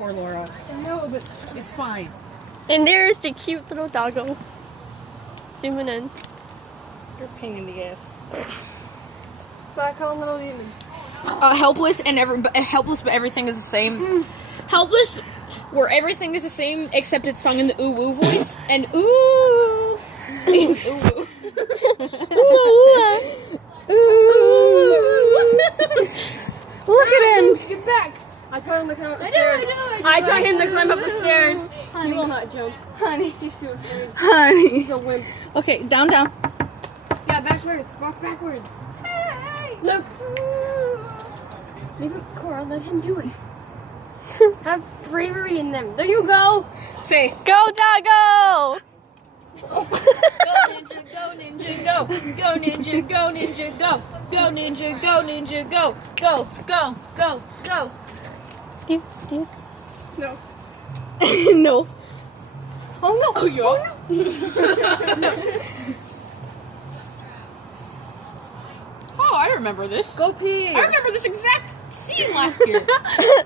before, Laura. No, but It's fine. And there's the cute little doggo. Zooming in. you're a pain in the ass. Back on little demon. Helpless helpless, but everything is the same. Helpless, where everything is the same except it's sung in the ooh woo voice, and ooh is ooh woo. Look at him. Get back! I told him to climb up the stairs. I told him to climb up the stairs. He will not jump. Honey. He's too afraid. Honey. He's a wimp. Okay, down. Yeah, backwards. Walk backwards. Hey! Look! Leave him, Cora, let him do it. Have bravery in them. There you go! Faith. Go, doggo! Go ninja, go ninja, go! Go ninja, go ninja, go! Go ninja, go ninja, go! Go, go, go, go! Do. No. No. Oh no! Oh, yo! Oh, I remember this. Go pee! I remember this exact scene last year.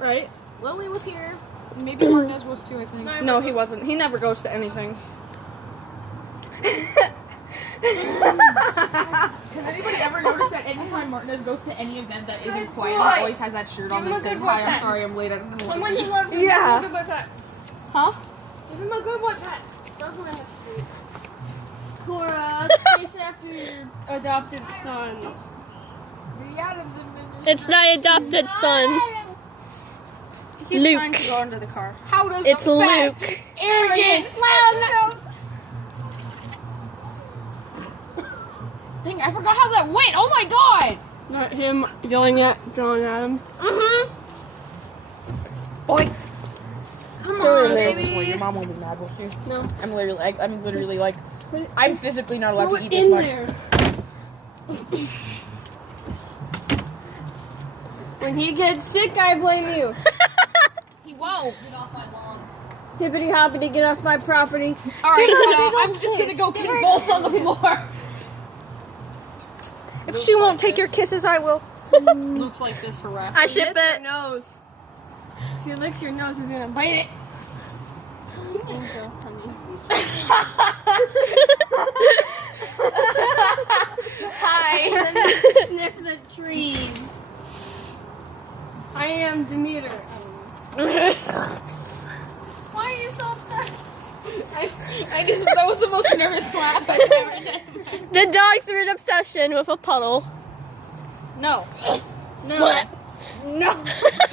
Right? Lily was here. Maybe Martinez was too, I think. No, he wasn't. He never goes to anything. Has anybody ever noticed that anytime Martinez goes to any event that isn't quiet, he always has that shirt on that says, "Hi, I'm sorry I'm late. I don't know what Someone to who do." loves him. Yeah. Give him a good boy pat. Huh? Give him a good boy pat. Don't go in the street. Cora, chase after your adopted son. The Adams administration. It's my adopted son. He keeps Luke. trying to go under the car. How does It's a fat, Luke. arrogant, loud. Dang, I forgot how that went. Oh my god. Not him yelling at John Adam. Boy. Come Sorry, on, man. baby. Your mom will be mad with you. No. I'm literally like, I'm physically not allowed Go to eat this in much. there. When he gets sick, I blame you. He won't. Hippity hoppity, get off my property. Alright, I'm just gonna go kick balls on the floor. If she won't take your kisses, I will. Looks like this harassment. I ship Your it. nose. If he licks your nose, he's gonna bite it. Angel, honey. Hi. Sniff the trees. I am Demeter. Why are you so obsessed? I guess that was the most nervous slap I've ever done. The dogs are in obsession with a puddle. No. No. What? No.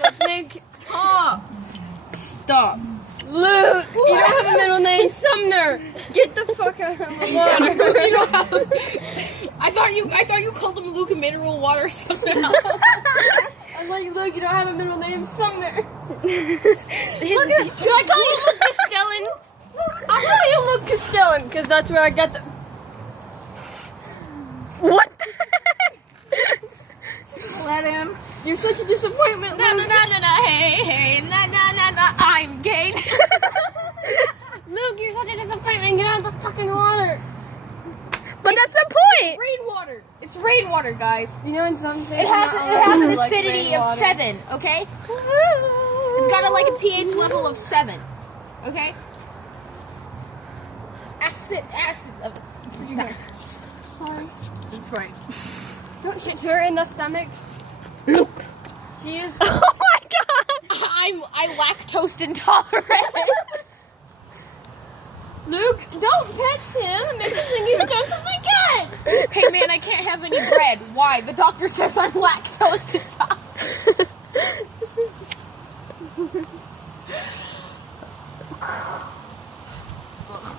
Let's make talk. Stop. Luke, you don't have a middle name. Sumner. Get the fuck out of the water. You don't have I thought you called him Luke Mineral Water somehow. I'm like, Luke, you don't have a middle name. Sumner. Can I call you Luke Castellan? I'll call you Luke Castellan because that's where I got the. What? Let him. You're such a disappointment, Na na Luke. na na na hey na na na na I'm gay. Luke, you're such a disappointment. Get out of the fucking water. But that's the point. Rainwater. It's rainwater, guys. You know, in some things, It has not an allowed to like acidity of rainwater. 7. Okay. It's got a pH level of 7. Okay. Acid of. Sorry. That's right. Don't hit her in the stomach. Luke. She is. Oh my god. I lactose intolerant. Luke, don't pet him. It makes him think he's done something good. Hey man, I can't have any bread. Why? The doctor says I'm lactose intolerant.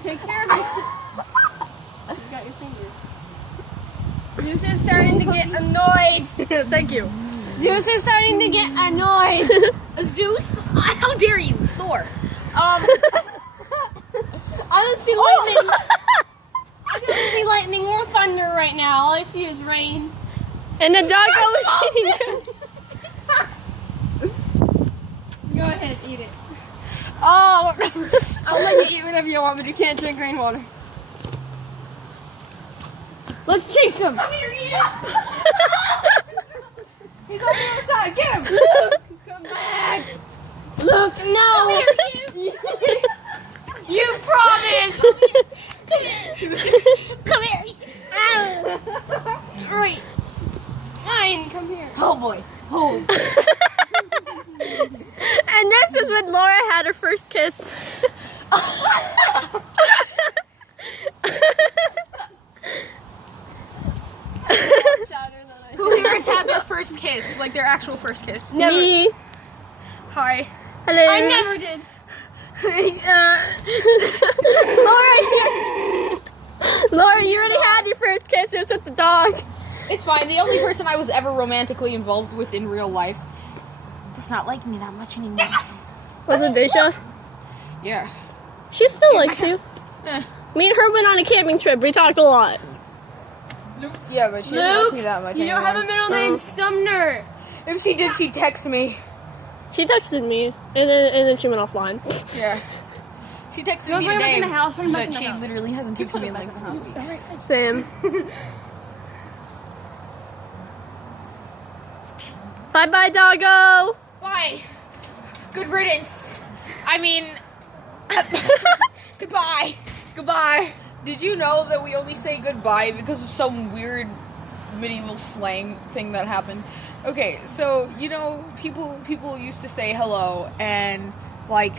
Take care of this. You got your fingers. Zeus is starting to get annoyed. Thank you. Zeus is starting to get annoyed. Zeus? How dare you, Thor? I don't see lightning. I don't see lightning or thunder right now. All I see is rain. And the doggo is eating it. Go ahead, eat it. Oh. I'll let you eat whatever you want, but you can't drink rainwater. Let's chase him. Come here, eat it. He's on the other side. Get him. Luke, come back. Look, no! You promised! Come here. Right. Fine, come here. Oh boy. Oh. And this is when Laura had her first kiss. Who here has had their first kiss? Like their actual first kiss? Never. Me. Hi. Hello. I never did. Laura, you already had your first kiss. It was with the dog. It's fine. The only person I was ever romantically involved with in real life does not like me that much anymore. Was it Desha? Yeah. She still likes you. Eh. Me and her went on a camping trip. We talked a lot. Yeah, but she doesn't Luke, like me that much you don't have a middle name, Sumner. If she did, she'd text me. She texted me, and then she went offline. Yeah. She texted Don't me bring him back today, in the house. Put him back but in the she house. literally hasn't texted me in like 4 weeks. Same. Bye-bye, doggo. Bye. Good riddance. I mean, goodbye. Goodbye. Did you know that we only say goodbye because of some weird medieval slang thing that happened? Okay, so, you know, people used to say hello, and, like,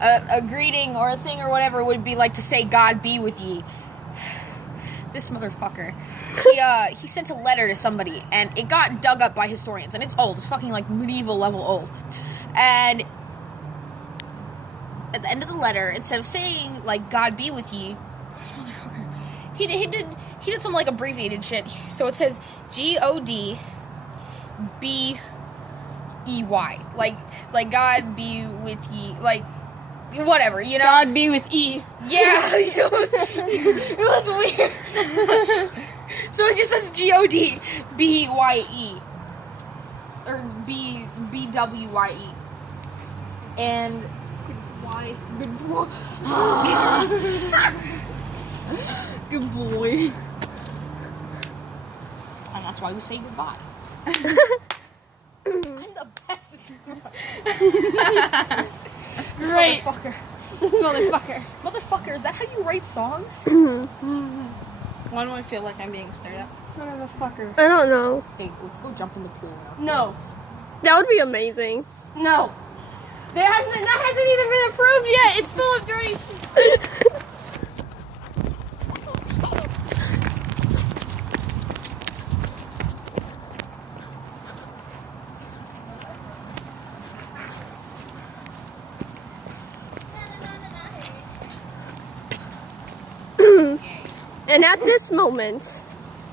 a greeting or a thing or whatever would be like to say, God be with ye. This motherfucker. He sent a letter to somebody, and it got dug up by historians, and it's old. It's fucking, like, medieval level old. And at the end of the letter, instead of saying, like, God be with ye, this motherfucker, he did some, like, abbreviated shit. So it says GODBEY. Like God be with ye, like, whatever, you know? God be with E. Yeah, it was weird. So it just says GODBYE. Or BWYE. And Why? good boy. Good boy. And that's why we say goodbye. I'm the best at this Great. motherfucker. Motherfucker. Motherfucker, is that how you write songs? Why do I feel like I'm being stared at? Son of a fucker. I don't know. Hey, let's go jump in the pool now. No. That would be amazing. No. That hasn't even been approved yet. It's full of dirty shit. And at this moment,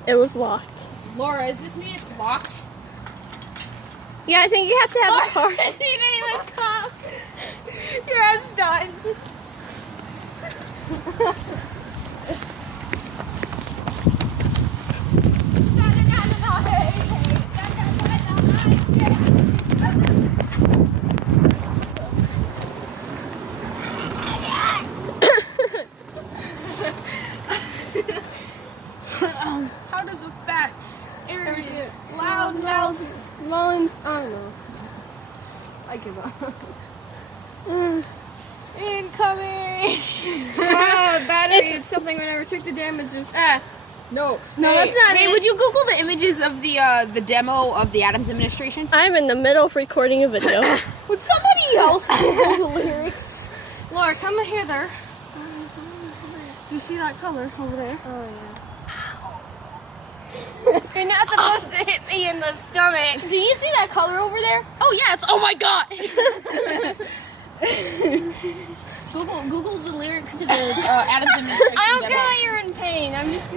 it was locked. Laura, is this me? It's locked. Yeah, I think you have to have a car. You didn't even come. Your ass done. How does a fat, arrogant, loud mouth Lon, I don't know. I give up. Incoming! Battery. It's something I never took the damages. No, No, that's not Hey, it. would you Google the images of the demo of the Adams administration? I'm in the middle of recording a video. Would somebody else Google the lyrics? Laura, come here there. Do you see that color over there? Oh, yeah. You're not supposed to hit me in the stomach. Do you see that color over there? Oh yeah, it's oh my god. Google the lyrics to the Adams administration. I don't demo. care that you're in pain. I'm just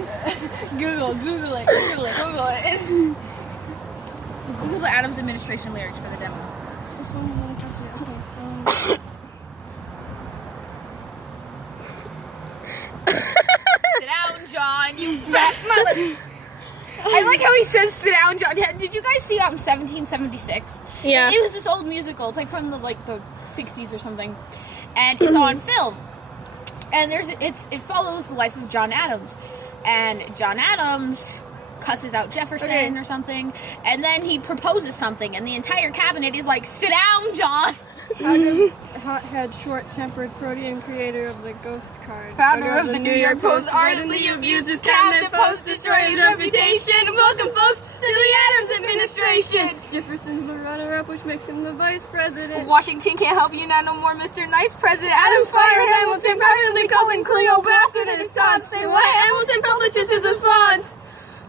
Google it. Google it. Google the Adams administration lyrics for the demo. Sit down, John. You fat mother. I like how he says "sit down, John." Did you guys see 1776? Yeah. It was this old musical. It's like from the 60s or something, and it's on film. And it follows the life of John Adams, and John Adams cusses out Jefferson or something, and then he proposes something, and the entire cabinet is like, "Sit down, John." Hothead, short-tempered protean creator of the ghost card. Founder of the New York Post ardently abuses cabinet post, destroys reputation. Welcome, folks, to the Adams administration. Jefferson's the runner-up, which makes him the vice president. Washington can't help you now, no more, Mr. Nice President. Adams fires Hamilton, privately calling Cleo bastard, and it's time to say what? Hamilton publishes his response.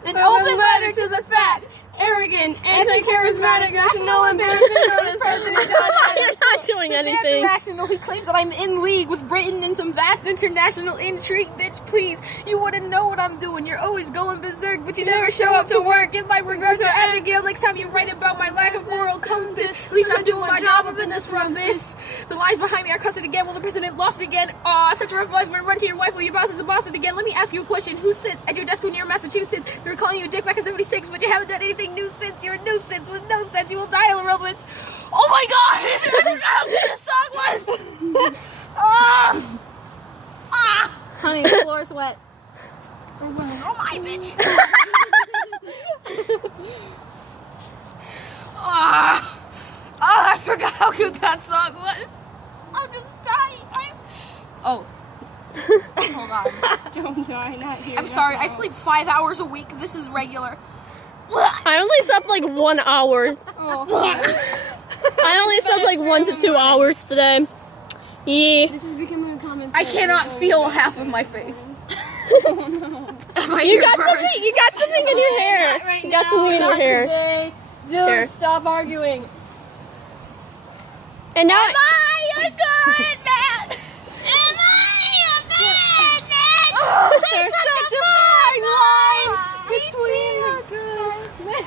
An open letter to the fat, Arrogant, anti-charismatic, national, embarrassing, known as President John Adams. You're not doing anything. International, he claims that I'm in league with Britain in some vast international intrigue. Bitch, please, you wouldn't know what I'm doing. You're always going berserk, but you never show up to work. Give my regards to Abigail next time you write about my lack of moral compass. At least I'm doing my job up in this rumpus. The lies behind me are cussed again. Will the president lost it again? Aw, such a rough life. Run to your wife while your boss is a boss it again. Let me ask you a question. Who sits at your desk when you're in Massachusetts? They were calling you a dick back in 76, but you haven't done anything new since. You're a nuisance with no sense. You will die in a moment. Oh my god! I forgot how good this song was! Honey, the floor's wet. So am I, bitch! I forgot how good that song was. I'm just dying. Oh. Hold on. Don't die, not here. I'm sorry, I sleep 5 hours a week. This is regular. I only slept like 1 hour. I only slept like 1 to 2 hours today. Yeah. This is becoming a common I cannot feel half of my face. You got something. You got something in your hair. You got something in your hair. Zeus, stop arguing. And now. Am I a good man? Am I a bad man? There's such a fine line between a good man.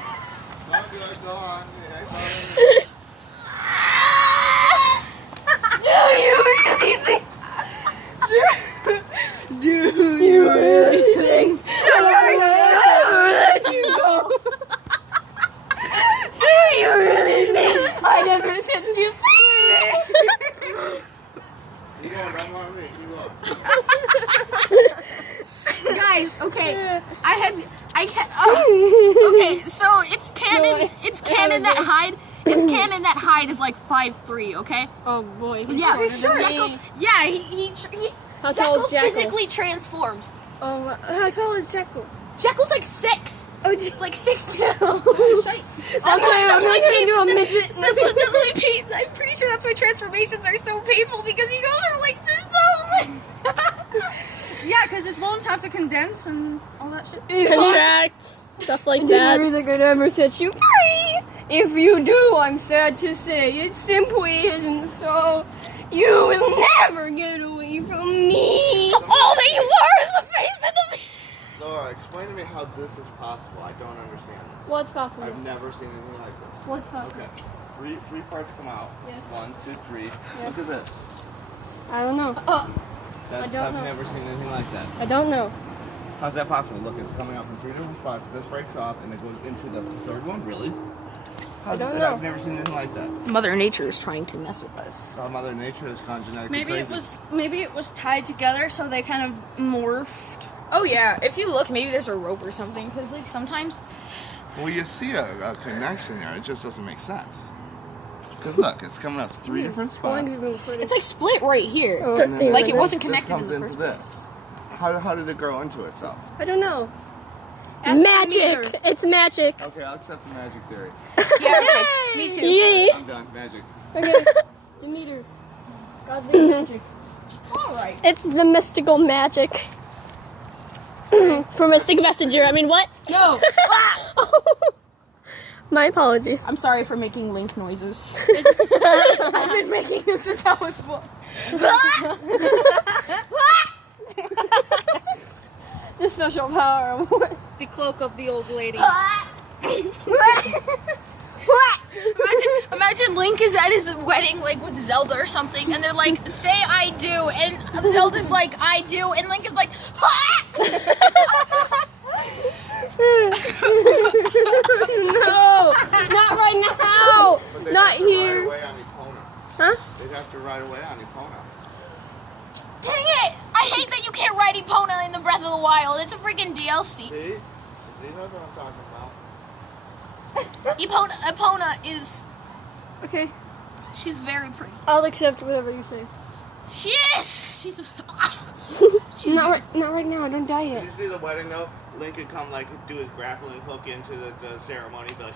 Do you really think? Do you really think I'm gonna let you go? Do you really think I never set you free? Guys, okay, okay, so it's canon. It's canon that Hyde. It's canon that Hyde is like 5'3", okay? Oh boy. Yeah, Jekyll. Yeah, he How tall is Jekyll? physically transforms. How tall is Jekyll? Jekyll's like 6. Oh, like 6'2". That's why I'm not gonna do a midget. That's why Pete. I'm pretty sure that's why transformations are so painful because he goes from like this all. Yeah, because his bones have to condense and all that shit. Contract, stuff like I that. didn't think I'd ever set you free. If you do, I'm sad to say, it simply isn't so. You will never get away from me. All that you are is the face of the. Laura, explain to me how this is possible. I don't understand this. What's possible? I've never seen anything like this. What's possible? Okay. Three parts come out. Yes. 1, 2, 3. Look at this. I don't know. I've never seen anything like that. I don't know. How's that possible? Look, it's coming out from 3 different spots. This breaks off and it goes into the third one. Really? How's I don't that? know. I've never seen anything like that. Mother Nature is trying to mess with us. Oh, Mother Nature has gone genetically crazy. Maybe it was tied together so they kind of morphed. Oh yeah, if you look, maybe there's a rope or something. Because like sometimes. Well, you see a connection there. It just doesn't make sense. Because look, it's coming out 3 different spots. It's like split right here. And then Like it this- wasn't this connected comes in the into first this. How did it grow into itself? I don't know. Ask Magic. Demeter. It's magic. Okay, I'll accept the magic theory. Yeah, okay. Me too. Yeah. I'm done. Magic. Okay. Demeter. God's big magic. Alright. It's the mystical magic. For Mystic Messenger. I mean, what? No. My apologies. I'm sorry for making link noises. I've been making them since I was 4. The special power of The cloak of the old lady. Imagine Link is at his wedding, like with Zelda or something, and they're like, "Say I do," and Zelda's like, "I do," and Link is like, No, not right now. But they'd Not have to here. Ride away on Epona. Huh? They'd have to ride away on Epona. "Dang it! I hate that you can't ride Epona in the Breath of the Wild. It's a freaking DLC." See? See, that's what I'm talking about. Epona is Okay. She's very pretty. I'll accept whatever you say. She is. She's. She's Not right now. Don't die Did yet. you see the wedding though? Lincoln come like do his grappling hook into the ceremony, be like.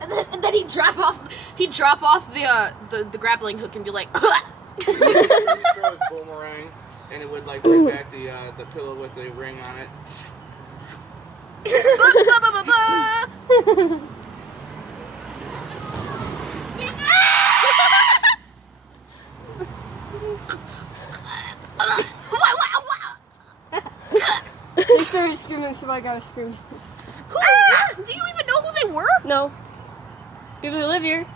And then he'd drop off the grappling hook and be like. He'd throw his boomerang, and it would like bring back the pillow with the ring on it. They started screaming, so I gotta scream. Do you even know who they were? No. People who live here.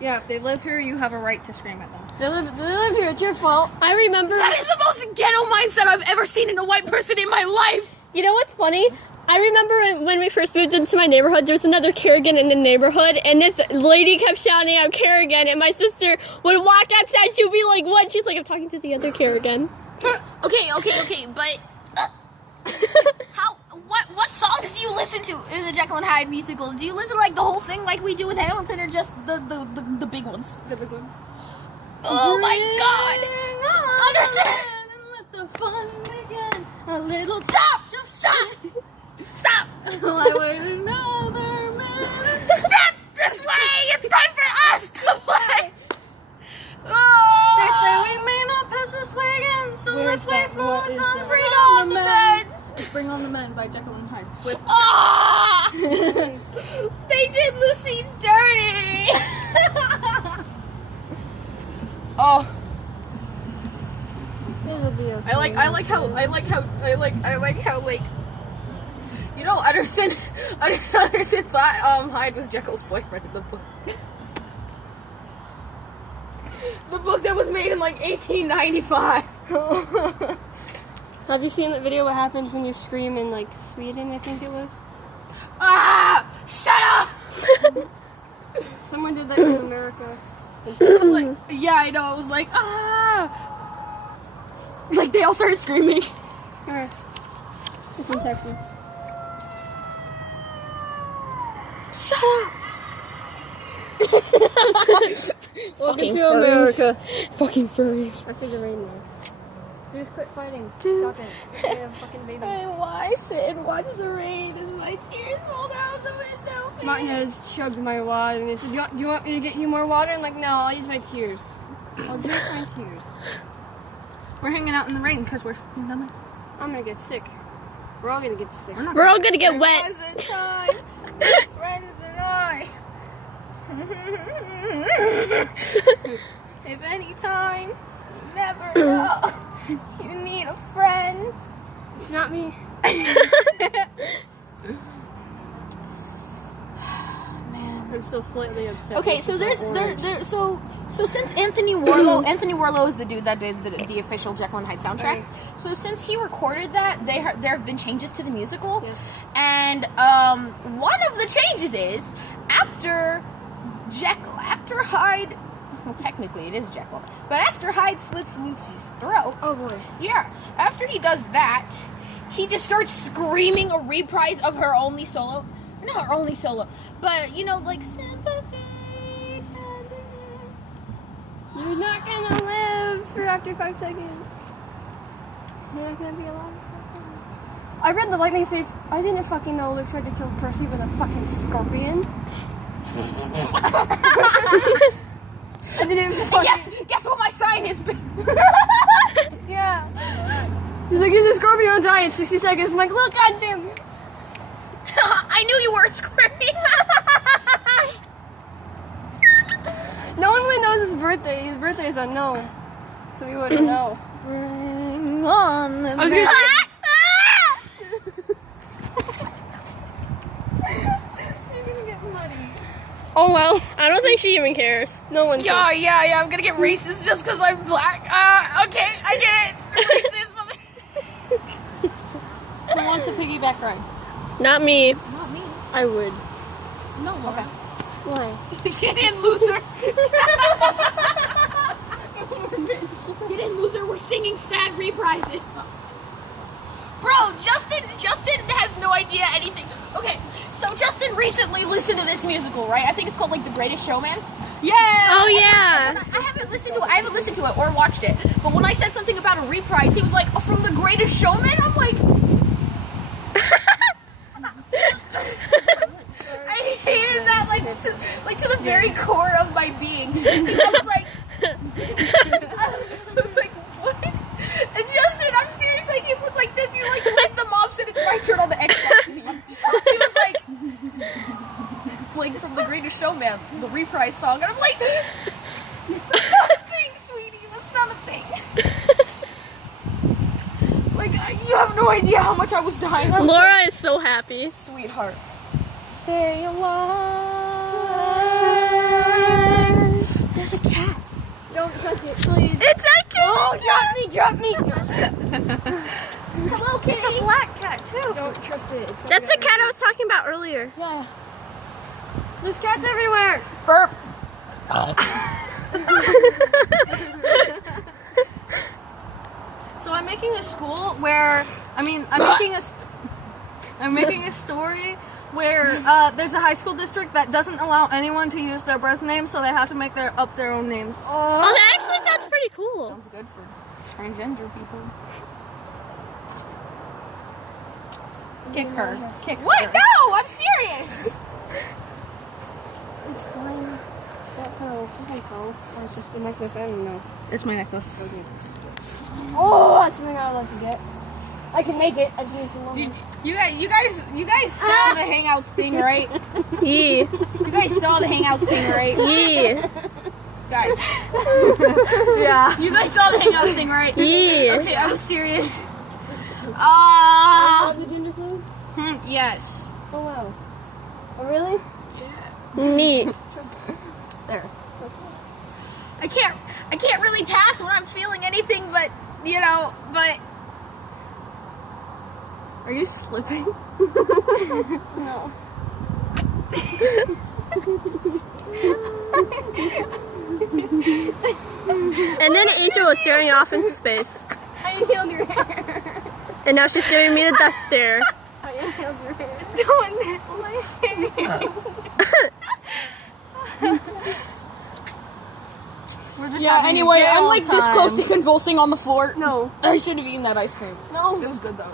Yeah, if they live here, you have a right to scream at them. They live here. It's your fault. I remember. That is the most ghetto mindset I've ever seen in a white person in my life. You know what's funny? I remember when we first moved into my neighborhood, there was another Kerrigan in the neighborhood, and this lady kept shouting out Kerrigan, and my sister would walk outside, she'd be like, what? She's like, I'm talking to the other Kerrigan. Okay, but what songs do you listen to in the Jekyll and Hyde musical? Do you listen to like the whole thing like we do with Hamilton, or just the big ones? The big one. Oh my God! Understand? And let the fun begin. A little Stop! I wait another minute. Step this way! It's time for us to play! They say we may not pass this way again, so let's waste more time. Bring on the men! Bring on the Men by Jekyll and Hyde. With Ah! They did Lucy dirty! Oh. It'll be okay. I like how like you know Utterson thought Hyde was Jekyll's boyfriend in the book. The book that was made in like 1895. Have you seen the video what happens when you scream in like Sweden, I think it was? Ah! Shut up! Someone did that in America. Like, yeah, I know. It was like ah! Like they all started screaming. Alright. It's in Texas. Shut up! Welcome to America. Fucking furries. I see the rain now. Zeus, quit fighting. Stop it. We have a fucking baby. Why sit and watch the rain as my tears roll down the window? Martin has chugged my water and he said, do you want me to get you more water? I'm like, no, I'll use my tears. I'll drink my tears. we're hanging out in the rain because we're fucking dumb. I'm gonna get sick. We're all gonna get sick. We're all gonna get wet. Time, friends and I. If any time, you never know. You need a friend. It's not me. Man. I'm still slightly upset. Okay, so so since Anthony Warlow is the dude that did the official Jekyll and Hyde soundtrack. Right. So since he recorded that, there have been changes to the musical. Yes. And one of the changes is after Hyde. Well, technically it is Jekyll, but after Hyde slits Lucy's throat. Oh boy. Yeah, after he does that, he just starts screaming a reprise of her only solo. Not her only solo, but you know, like sympathy, tenderness. You're not gonna live for after 5 seconds. You're not gonna be alive. I read the lightning thief. I didn't fucking know Luke tried to kill Percy with a fucking scorpion. I didn't fucking... Guess what my sign is? Yeah. He's like, he's a Scorpio die in 60 seconds. I'm like, look, goddamn. I knew you were screaming. No one really knows his birthday. His birthday is unknown. So we wouldn't know. Bring on the I was gonna say... You're gonna get muddy. Oh well, I don't think she even cares. No one cares. Yeah, I'm gonna get racist just because I'm black. Okay, I get it. Racist mother. Who wants a piggyback ride? Not me. Not me. I would. No, Laura. Why? Get in, loser. Get in, loser. We're singing sad reprises. Bro, Justin has no idea anything. Okay, so Justin recently listened to this musical, right? I think it's called like The Greatest Showman. Yeah. Oh yeah. I haven't listened to it or watched it. But when I said something about a reprise, he was like, "Oh, from The Greatest Showman?" I'm like, I hated that like to the very core of my being. I was like, what? And Justin, I'm serious. Like, he looked like this. You're like, the mom said it's my turn on the Xbox. He was like from The Greatest Showman, the reprise song, and I'm like, that's not a thing, sweetie. That's not a thing. Like, you have no idea how much I was dying. I was Laura like, is so happy. sweetheart. Stay alive. There's a cat. Don't touch it, please. It's a kitty. Oh, drop me. Hello, kitty. It's a black cat too. Don't trust it. That's the cat I was talking about earlier. Yeah. There's cats everywhere. Burp. So I'm making a school where, I'm making a story where there's a high school district that doesn't allow anyone to use their birth name, so they have to make up their own names. Oh, that actually sounds pretty cool. Sounds good for transgender people. Kick her. Kick What? her. No, I'm serious. It's fine. That fell. Something fell. Or it's just a necklace. I don't know. It's my necklace. Oh, that's something I'd like to get. I can make it. I just need some money. You guys saw the Hangouts thing, right? Yeah. You guys saw the Hangouts thing, right? Yeah. Guys, Yeah. you guys saw the Hangouts thing, right? Yeah. Okay, I'm serious. Oh, the ginger food? Yes. Oh, wow. Oh, really? Neat. There. I can't really pass when I'm feeling anything but, but Are you slipping? No. And then Angel was staring off into space. I inhaled your hair. And now she's giving me the death stare. I inhaled your hair. Don't inhale my hair. We're just yeah. having a Anyway, good I'm old like this close time. to convulsing on the floor. No. I shouldn't have eaten that ice cream. No. It was good though.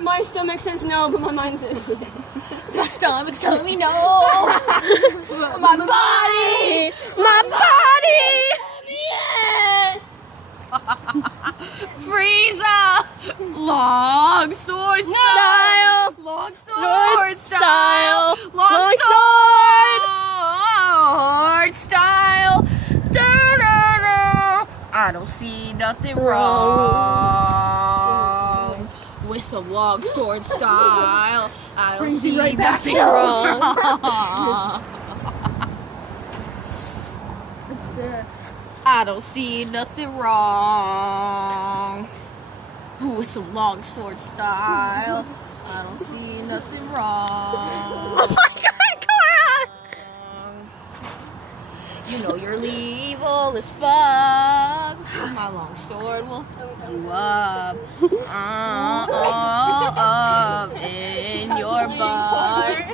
My stomach says no, but my mind says My stomach's telling me no. My body. My body! Frieza! Long sword style! Long sword style! Long sword style! Da-da-da. I don't see nothing wrong with some long sword style. I don't see nothing wrong. I don't see nothing wrong with some long sword style. I don't see nothing wrong. Oh my god, Cora! You know you're evil as fuck. My long sword will fuck you up. Up in your butt.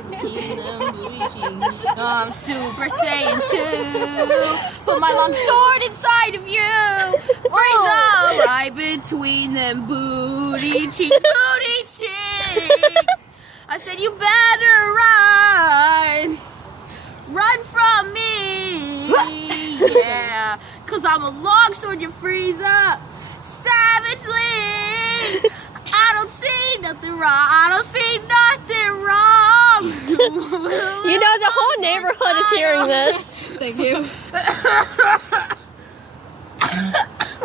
I'm Super Saiyan 2. Put my long sword inside of you. Frieza right between them booty cheeks. I said you better run. Run from me. Yeah. Cause I'm a long sword, you Frieza. Savagely. I don't see nothing wrong. I don't see nothing wrong. You know, the whole neighborhood is hearing this. Thank you.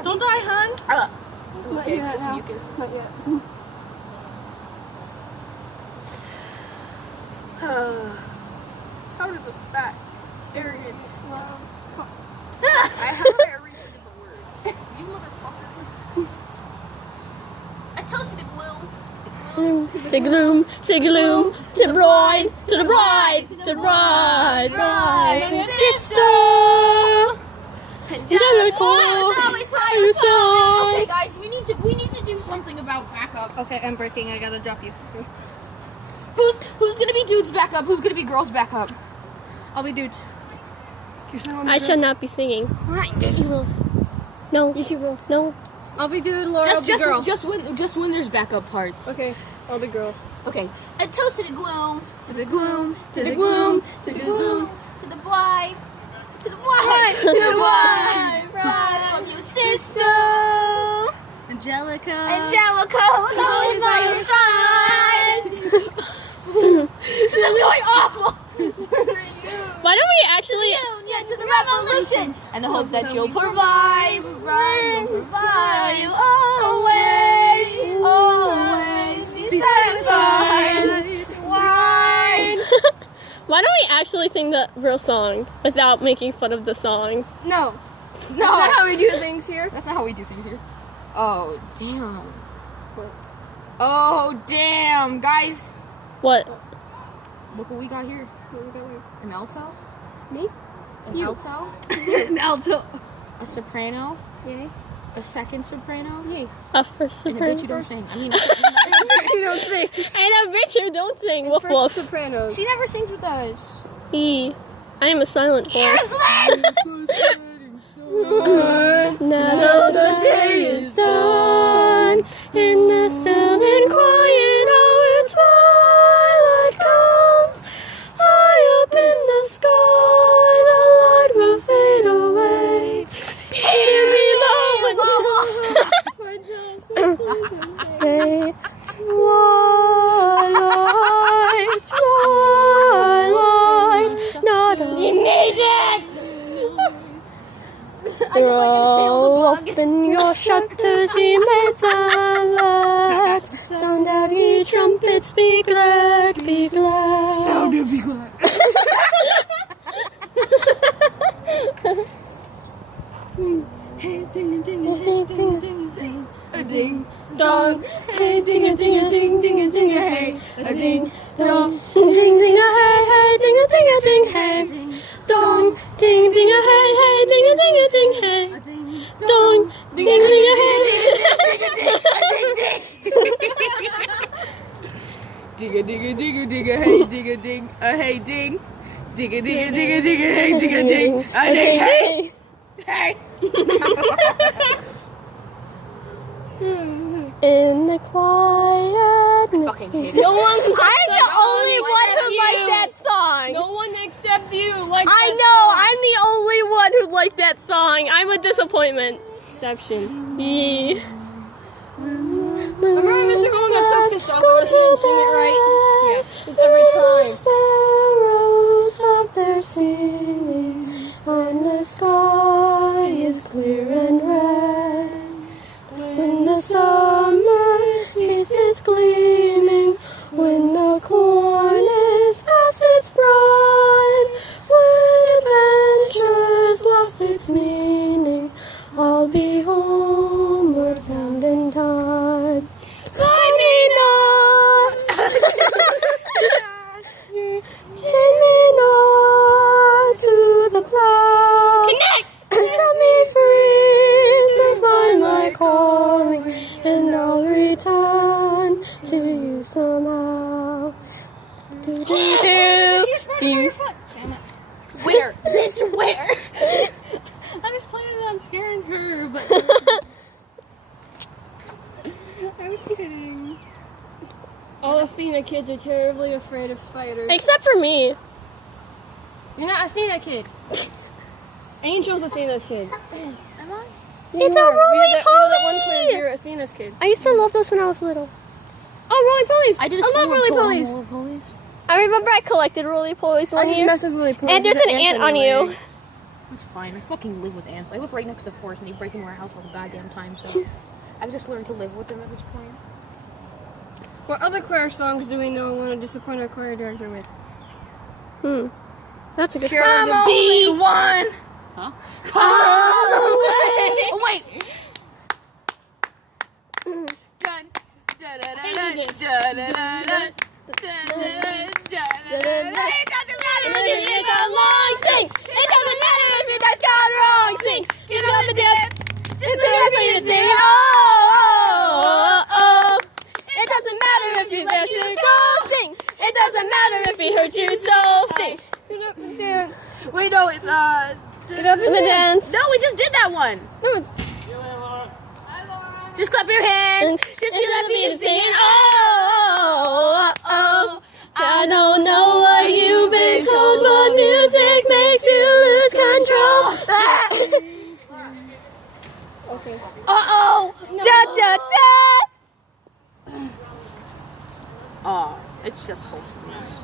Don't die, hun. Okay, it's just mucus. Not yet. How does a fat, arrogant... I have everything in the words. You motherfucker. I toasted it, Gloom. To gloom, to gloom, to the bride, to the bride, to the bride, bride, sister. Always by your side. side. Okay, guys, we need to do something about backup. Okay, I'm breaking. I gotta drop you. Who's gonna be dudes backup? Who's gonna be girls backup? I'll be dudes. I shall not be singing. Alright, yes, you will. No. Yes, you will. No. I'll be dude, Laura will be girl. Just when there's backup parts. Okay, I'll be girl. Okay. A toast to the gloom, To the gloom, to the gloom, to the gloom, to the bride, to the bride, to the bride, bride of your sister, Angelica. Angelica, who's always by your side. This is going awful. Why don't we actually... Union to the revolution, and the hope that you'll provide, you always be satisfied. Wine. Why don't we actually sing the real song without making fun of the song? No. No, That's not how we do things here. that's not how we do things here. Oh damn. Oh damn, guys! What? Look what we got here. An alto. Me? An alto. An alto. A soprano. Yay. A second soprano. Yay. A first And a soprano. bitch who don't sing. I mean, You don't sing. And a bitch who don't sing. Woof First woof. Sopranos. she never sings with us. E. I am a silent voice. Now the day is done, in the still and quiet hour twilight comes. High up in the sky, the light will fade away. Here below, twilight, twilight, not a... You need it! Throw open your shutters, ye maids and lads. Sound out ye trumpets, be glad, be glad. Sound to be glad. Hey, ding a ding a hey, ding a ding a ding. A ding Dong, hey, ding a ding a ding, ding a ding a hey, a ding dong. ding ding a hey hey, ding a ding a ding hey. Dong, ding ding a hey hey, ding a ding a ding hey. A ding. Dong, ding ding a hey. Dig a dig a dig a dig a hey, dig a ding a hey ding. Dig a dig a dig a dig a hey, dig a ding a ding hey. Hey. In the quiet. Fucking hate it. No one. I'm the only one who liked that song. No one except you likes I that know. I'm the only one who liked that song. I'm a disappointment. section. Yeah. Remember Mr. Golden got so pissed off when I didn't sing it right? Yeah, just every time. Sparrows up there singing, and the sky is clear and red. When the summer sees its gleaming, when the corn is past its prime, when adventure's lost its meaning, I'll be homeward bound in time. Find me not, chain me not to the plow. Connect! Set me free to find my calling, and I'll return to you somehow. Do-do-do. Where? Bitch, where? I was planning on scaring her, but I was kidding. All Athena kids are terribly afraid of spiders. Except for me. You're not Athena kid. Angel's Athena's kid. Am I? It's a We roly did that one quiz. poly. You're Athena's kid. I used to love those when I was little. Oh, roly polies! I did a love school roly report on polies. roly polies. I remember I collected roly polies I one just year. messed with roly polies. And there's an ant on you. It's fine. I fucking live with ants. I live right next to the forest, and they break into our house all the goddamn time. So I've just learned to live with them at this point. What other choir songs do we know and want to disappoint our choir director with? That's a good Here one. are the bee one. Huh? Oh, Oh wait. Dun, da-da-da-da, da-da-da-da, da-da-da-da. It doesn't matter if you It's a long sing. It doesn't matter if you just got wrong. Sing. get up and dance. Just leave me to sing. Oh, oh, oh. It doesn't matter if you let you go. Sing. It doesn't matter if he hurt you, so sing. Get up and dance. Wait, no, it's Get up and dance. No, we just did that one. No, Just clap your hands. Just feel that beat and sing. Oh, oh, oh. I don't know what you've been told, but music makes you lose control. Okay. Uh-oh. Da da da. Oh, it's just wholesomeness.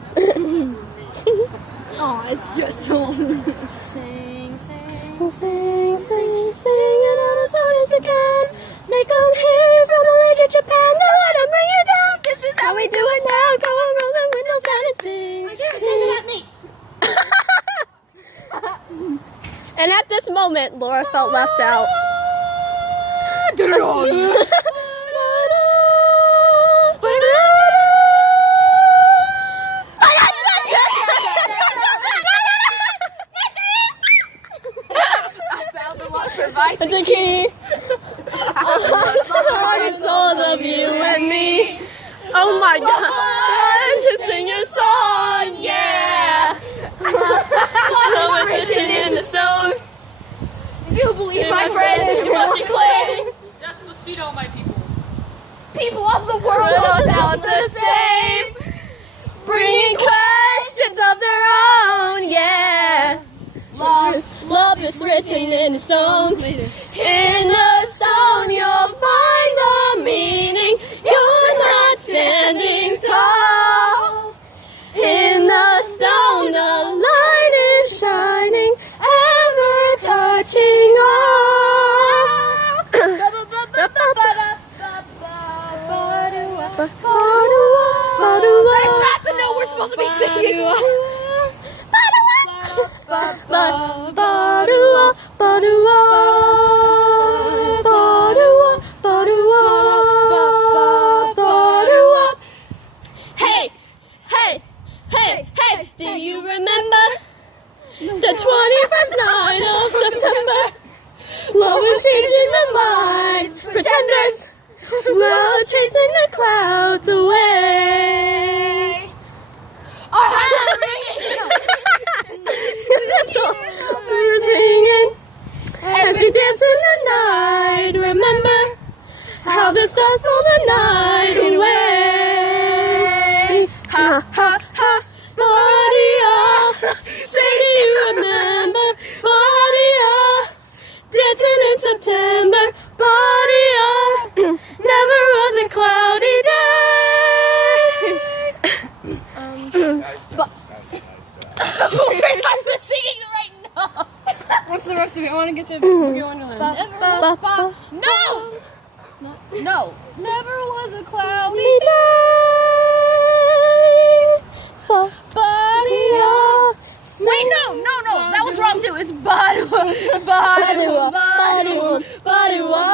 Oh, it's just wholesome. Sing, sing. Sing, sing, sing it out as loud as you can. Make 'em hear from Malaysia, Japan. Don't let 'em bring you down. This is how we do it now. Go and roll the windows down and sing. Sing. And at this moment, Laura felt left out. It's a key. Heart and souls of you and me. Oh my God! To sing your song, yeah. Love is written in the stone. You believe, my friend, in what you claim. Despacito, my people. People of the world all sound the same. Bringing questions of their own, yeah. Love is written in the stone. In the stone you'll find the meaning. You're not standing tall. In the stone the light is shining, ever touching all. That's not the note we're supposed to be singing. Hey, hey, hey, hey, do you remember the 21st night of September? Love was changing the minds, pretenders, while chasing the clouds away. That's all we were singing as we dance in the night. Remember how the stars stole the night away. Ha ha ha, Badia. Say, do you remember Badia? Dancing in September, Badia. Never was a cloudy day. We're not even singing the right note. What's the rest of it? I want to get to Boogie Wonderland. No! No. Never was a cloudy day. Wait, no. That was wrong too. It's Badua. Badua. Badua. Badua.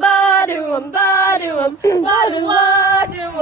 Badua. Badua. Badua.